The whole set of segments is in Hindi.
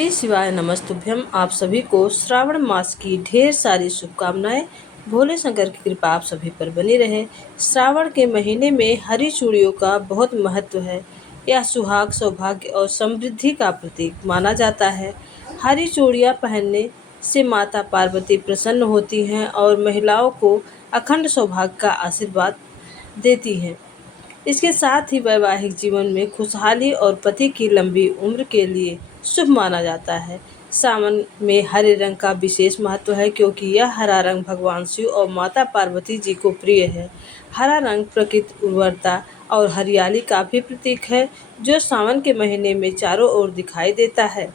श्री शिवाय नमस्तुभ्यम। आप सभी को श्रावण मास की ढेर सारी शुभकामनाएं। भोले शंकर की कृपा आप सभी पर बनी रहे। श्रावण के महीने में हरी चूड़ियों का बहुत महत्व है। यह सुहाग, सौभाग्य और समृद्धि का प्रतीक माना जाता है। हरी चूड़ियां पहनने से माता पार्वती प्रसन्न होती हैं और महिलाओं को अखंड सौभाग्य का आशीर्वाद देती हैं। इसके साथ ही वैवाहिक जीवन में खुशहाली और पति की लंबी उम्र के लिए शुभ माना जाता है। सावन में हरे रंग का विशेष महत्व है क्योंकि यह हरा रंग भगवान शिव और माता पार्वती जी को प्रिय है। हरा रंग प्रकृति, उर्वरता और हरियाली का भी प्रतीक है, जो सावन के महीने में चारों ओर दिखाई देता है।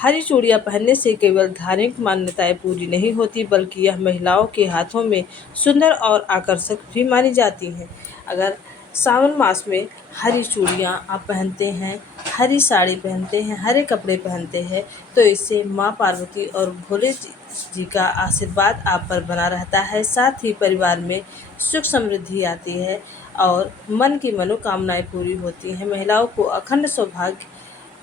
हरी चूड़ियां पहनने से केवल धार्मिक मान्यताएं पूरी नहीं होती, बल्कि यह महिलाओं के हाथों में सुंदर और आकर्षक भी मानी जाती हैं। अगर सावन मास में हरी चूड़ियाँ आप पहनते हैं, हरी साड़ी पहनते हैं, हरे कपड़े पहनते हैं, तो इससे माँ पार्वती और भोले जी का आशीर्वाद आप पर बना रहता है। साथ ही परिवार में सुख समृद्धि आती है और मन की मनोकामनाएं पूरी होती हैं। महिलाओं को अखंड सौभाग्य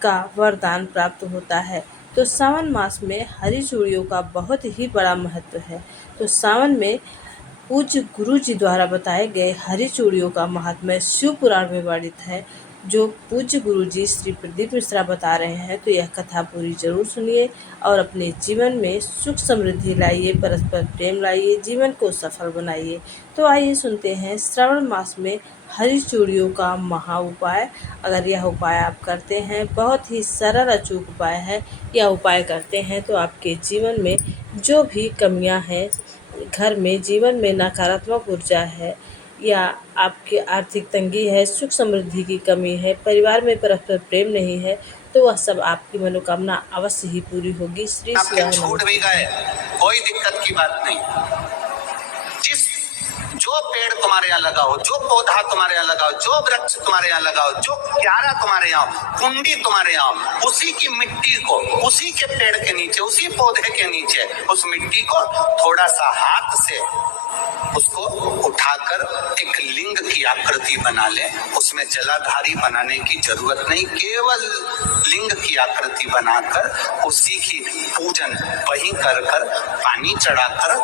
का वरदान प्राप्त होता है। तो सावन मास में हरी चूड़ियों का बहुत ही बड़ा महत्व है। तो सावन में पूज्य गुरु जी द्वारा बताए गए हरी चूड़ियों का महात्म्य शिव पुराण में वर्णित है, जो पूज्य गुरु जी श्री प्रदीप मिश्रा बता रहे हैं। तो यह कथा पूरी जरूर सुनिए और अपने जीवन में सुख समृद्धि लाइए, परस्पर प्रेम लाइए, जीवन को सफल बनाइए। तो आइए सुनते हैं श्रावण मास में हरी चूड़ियों का महा उपाय। अगर यह उपाय आप करते हैं, बहुत ही सरल अचूक उपाय है, यह उपाय करते हैं तो आपके जीवन में जो भी कमियां हैं, घर में, जीवन में नकारात्मक ऊर्जा है या आपकी आर्थिक तंगी है, सुख समृद्धि की कमी है, परिवार में परस्पर प्रेम नहीं है, तो वह सब आपकी मनोकामना अवश्य ही पूरी होगी। श्री शिवाय छूट भी गए, कोई दिक्कत की बात नहीं। जिस जो पेड़ तुम्हारे यहाँ लगा हो, जो पौधा तुम्हारे यहाँ लगा हो, जो वृक्ष तुम्हारे यहाँ लगा हो, जो क्यारा तुम्हारे यहाँ हो, कुंडी तुम्हारे यहाँ हो, उसी की मिट्टी को, उसी के पेड़ के नीचे, उसी पौधे के नीचे उस मिट्टी को थोड़ा सा हाथ से उसको उठाकर एक लिंग की आकृति बना ले। उसमें जलाधारी बनाने की जरूरत नहीं, केवल लिंग की आकृति बनाकर उसी की पूजन वहीं कर पानी चढ़ाकर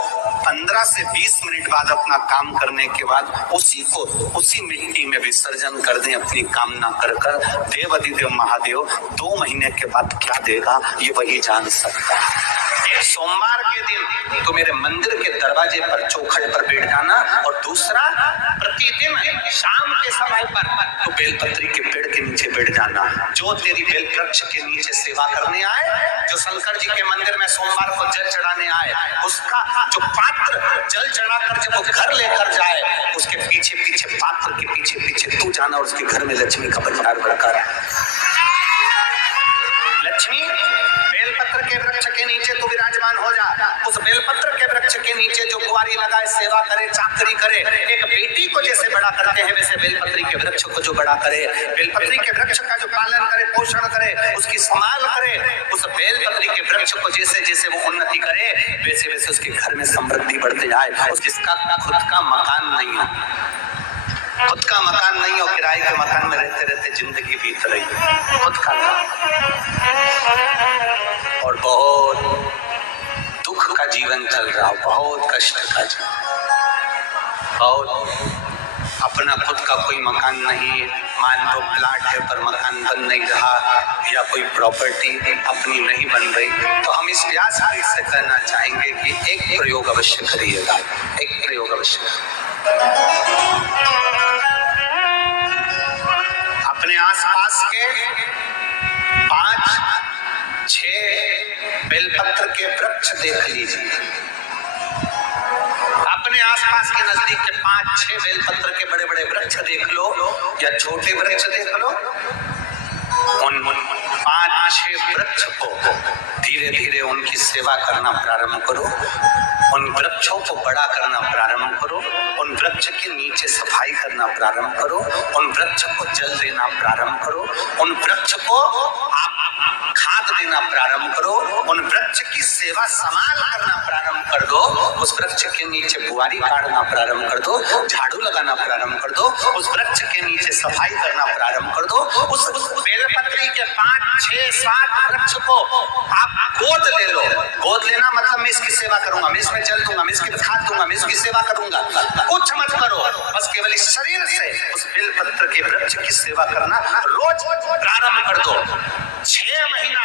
15 से 20 मिनट बाद अपना काम करने के बाद उसी को उसी मिट्टी में विसर्जन कर दें। अपनी कामना कर देव अधिदेव महादेव 2 महीने के बाद क्या देगा ये वही जान सकता है। सोमवार के दिन तो मेरे मंदिर के दरवाजे पर चौखट पर बैठ जाना, और दूसरा प्रतिदिन शाम के समय पर तो बेलपत्री के पेड़ के नीचे बैठ जाना। जो तेरी बेल वृक्ष के नीचे सेवा करने आए, जो शंकर जी के मंदिर में सोमवार को जल चढ़ाने आए, उसका जो पात्र जल चढ़ाकर जब वो घर लेकर जाए, उसके पीछे पीछे, पात्र के पीछे पीछे तू जाना और उसके घर में लक्ष्मी का भंडार भरकर। लक्ष्मी बेलपत्र के वृक्ष के नीचे तू विराजमान हो जा। उस बेलपत्र के वृक्ष के नीचे जो कुंवारी लगाए, सेवा करे, चाकरी करे, एक बेटी को जैसे बड़ा करते हैं वैसे बेलपत्री के वृक्ष को जो बड़ा करे, बेलपत्री के वृक्ष का जो पालन करे, पोषण करे, उसकी संभाल करे, उस बेलपत्री के वृक्ष को जैसे जैसे वो उन्नति करे, वैसे वैसे उसके घर में समृद्धि बढ़ते जाए। जिसका खुद का मकान नहीं हो, खुद का मकान नहीं हो, किराए के मकान में रहते रहते जिंदगी बीत रही है, खुद का और बहुत दुख का जीवन चल रहा हो, बहुत कष्ट का जीवन, बहुत अपना खुद का कोई मकान नहीं, मान लो प्लाट है पर मकान बन नहीं रहा, या कोई प्रॉपर्टी अपनी नहीं बन रही, तो हम इस व्यास से कहना चाहेंगे कि एक प्रयोग अवश्य करिएगा, एक प्रयोग अवश्य। अपने आसपास के 5-6 बेलपत्र के वृक्ष देख लीजिए। अपने आसपास के नजदीक के 5-6 बेलपत्र के बड़े बड़े वृक्ष देख लो या छोटे वृक्ष देख लो। उन 5-6 वृक्ष को धीरे धीरे उनकी सेवा करना प्रारंभ करो, उन वृक्षों को बड़ा करना प्रारंभ करो, उन वृक्ष के नीचे सफाई करना प्रारंभ करो, उन वृक्ष को जल देना प्रारंभ करो, उन वृक्ष को आप खाद देना प्रारंभ करो, उन वृक्ष की सेवा संभाल करना प्रारंभ कर दो, उस वृक्ष के नीचे बुआरी काटना प्रारंभ कर दो, झाड़ू लगाना प्रारंभ कर दो, उस वृक्ष के नीचे सफाई करना प्रारंभ कर दो। उस बेलपत्री के 5, 6, 7 वृक्ष को आप गोद ले लो। गोद लेना मतलब मैं इसकी सेवा करूंगा, मैं इसमें जल दूंगा, मैं इसकी खाद दूंगा, मैं इसकी सेवा करूंगा, कुछ मत करो, बस केवल इस शरीर से उस बेलपत्र के वृक्ष की सेवा करना रोज प्रारंभ कर दो। 6 महीना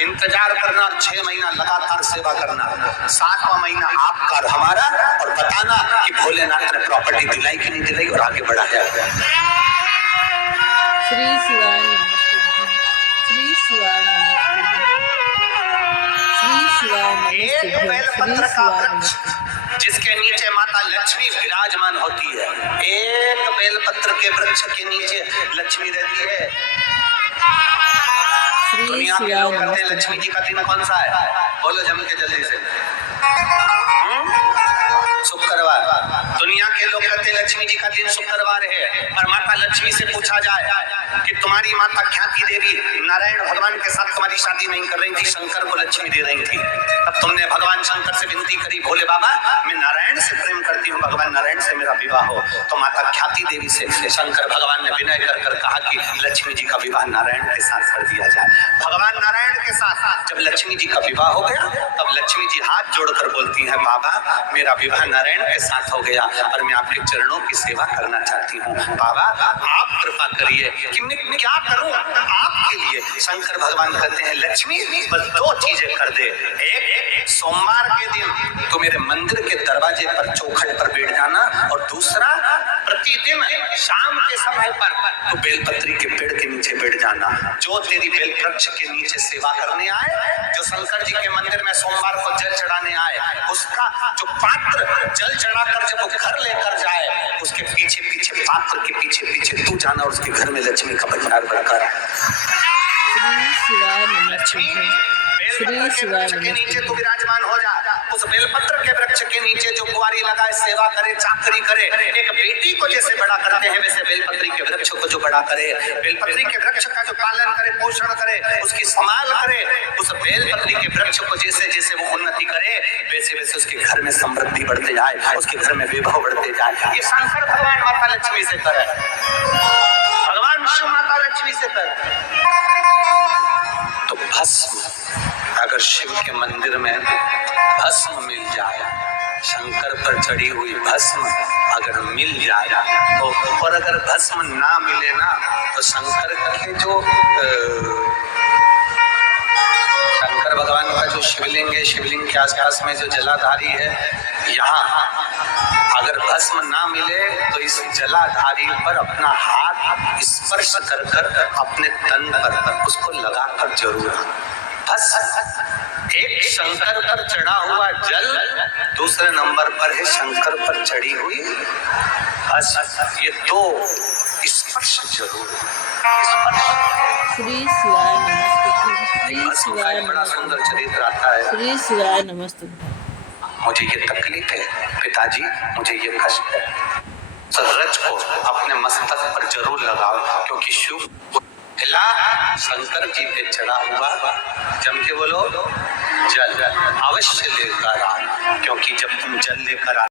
इंतजार करना, 6 महीना लगातार सेवा करना, 7वां महीना आपका और हमारा, और बताना कि भोलेनाथ ने प्रॉपर्टी दिलाई कि नहीं दिलाई और आगे बढ़ाया। श्री शिवाय नमस्ते, श्री शिवाय नमस्ते, श्री शिवाय नमस्ते, एक बेलपत्र का वृक्ष जिसके नीचे माता लक्ष्मी विराजमान होती है, एक बेलपत्र के वृक्ष के नीचे लक्ष्मी रहती है। दुनिया के लोग कहते हैं लक्ष्मी जी का दिन कौन सा है? बोलो जम के जल्दी से। शुक्रवार। दुनिया के लोग कहते हैं लक्ष्मी जी का दिन शुक्रवार है, और माता लक्ष्मी से पूछा जाए कि तुम्हारी माता ख्याति देवी नारायण भगवान के साथ तुम्हारी शादी नहीं कर रही थी, शंकर को लक्ष्मी दे रही थी, तब तुमने भगवान शंकर से विनती करी, भोले बाबा मैं नारायण से प्रेम करती हूँ, भगवान नारायण से मेरा विवाह हो। तो माता ख्याति देवी से शंकर भगवान ने विनय कर कर कहा कि लक्ष्मी जी का विवाह नारायण के साथ कर दिया जाए। भगवान नारायण के साथ जब लक्ष्मी जी का विवाह हो गया, तब लक्ष्मी जी हाथ जोड़कर बोलती हैं, बाबा मेरा विवाह नारायण के साथ हो गया और मैं आपके चरणों की सेवा करना चाहती हूँ, बाबा आप कृपा करिए कि मैं क्या करूं आपके लिए। शंकर भगवान कहते हैं लक्ष्मी बस 2 चीजें कर दे, एक सोमवार के दिन तो मेरे मंदिर के दरवाजे पर चौखट पर बैठ जाना, और दूसरा प्रतिदिन शाम के समय पर तो बेलपत्री के पेड़ के नीचे बैठ जाना। जो तेरी बेल वृक्ष के नीचे सेवा करने आए, जो शंकर जी के मंदिर में सोमवार को जल चढ़ाने आए, उसका जो पात्र जल चढ़ाकर जब वो घर लेकर जाए, उसके पीछे पीछे पात्र के पीछे पीछे तू जाना और उसके घर में लक्ष्मी का भंडार भरकर। श्री शिवाय नमस्ते, श्री शिवाय के नीचे तू विराजमान हो जा। उस बेलपत्र के वृक्ष के नीचे जो बुआरी लगाए, सेवा करे, चाकरी करे, एक बेटी को जैसे बड़ा करते हैं वैसे बेलपत्री के वृक्ष को जो बड़ा करे, बेलपत्री के वृक्ष का जो पालन करे, पोषण करे, उसकी संभाल करे, उस बेलपत्री के वृक्ष को जैसे जैसे वो उन्नति करे, वैसे वैसे उसके घर में समृद्धि बढ़ते जाए, उसके घर में वैभव बढ़ते जाए। ये शंकर भगवान माता लक्ष्मी से करे, भगवान शिव माता लक्ष्मी से करे। तो भस्म अगर शिव के मंदिर में भस्म मिल जाए, शंकर पर चढ़ी हुई भस्म अगर मिल जाए तो, और अगर भस्म ना मिले ना तो शंकर के जो शंकर भगवान का जो शिवलिंग है, शिवलिंग के आसपास में जो जलाधारी है, यहाँ अगर भस्म ना मिले तो इस जलाधारी पर अपना हाथ स्पर्श कर कर अपने तन पर उसको लगाकर जरूर। एक शंकर पर चढ़ा हुआ जल, दूसरे नंबर पर है शंकर पर चढ़ी हुई भस्म, ये 2 स्पर्श जरूर। श्री शिवाय नमस्ते, श्री शिवाय बड़ा सुंदर चरित्र आता है। श्री शिवाय नमस्ते। मुझे ये तकलीफ है पिताजी, मुझे ये कष्ट है, रज को अपने मस्तक पर जरूर लगाओ, क्योंकि शिव हिला शंकर जी पे चढ़ा हुआ, जम के बोलो जल अवश्य लेकर आ, क्योंकि जब तुम जल लेकर आ